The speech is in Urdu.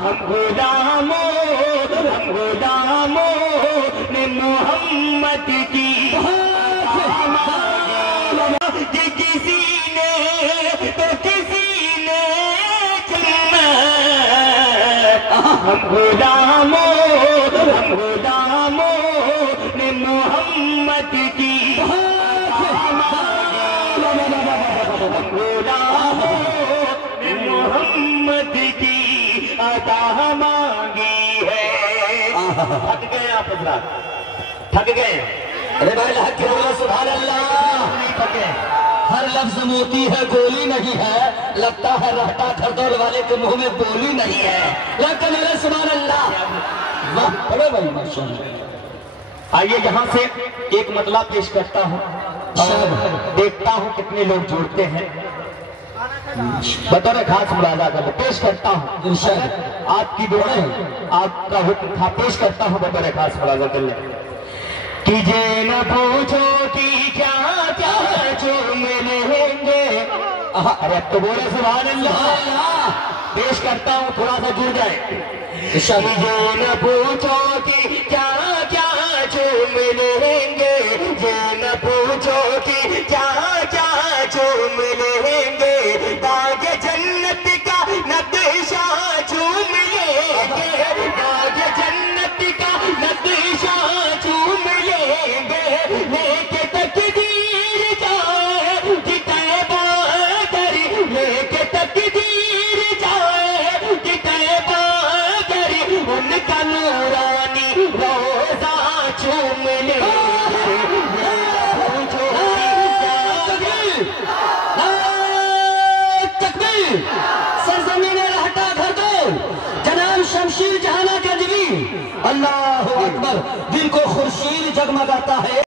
ہم غلاموں نے محمد کی کسی نے تو کسی نے ہم غلاموں نے محمد کی محمد کی عطا مانگی ہے۔ تھک گئے آپ حضرات، تھک گئے؟ ارے بھائی الحق کی بولو سبحان اللہ۔ تھکے؟ ہر لفظ موتی ہے گولی نہیں ہے، لگتا ہے رہتا کھردول والے کے منہ میں بولی نہیں ہے۔ لیکن میرے سبحان اللہ واہ بڑے بھائی ماشاءاللہ۔ آئیے یہاں سے ایک مطلب پیش کرتا ہوں اور دیکھتا ہوں کتنے لوگ جوڑتے ہیں۔ بطور خاص ملاحظہ کر پیش کرتا ہوں ارشاد آپ کی دعائیں آپ کا حکم تھا، پیش کرتا ہوں بطور خاص ملاحظہ کر لیں۔ کیجئے نہ پوچھو کہ کیا کیا چوم لیں گے۔ ارے اب تو بولے سبحان اللہ۔ پیش کرتا ہوں تھوڑا سا جڑ جائے۔ کیجئے نہ پوچھو کہ کیا کیا چوم لیں گے، یہ نہ پوچھو کہ کیا کیا چوم لیں گے، باغ جنت کا نقشہ چوم لیں گے، باغ جنت کا نقشہ چوم لیں گے، لے کے تقدیر جائے کہ طیبہ کری، لے کے تقدیر جائے کہ طیبہ کری، ان کا نورانی روزہ چوم لیں گے۔ سرزمین رہتا گھر دو جناب شمشیر جہاں کا جگی، اللہ اکبر، دل کو خورشید جگمگاتا ہے۔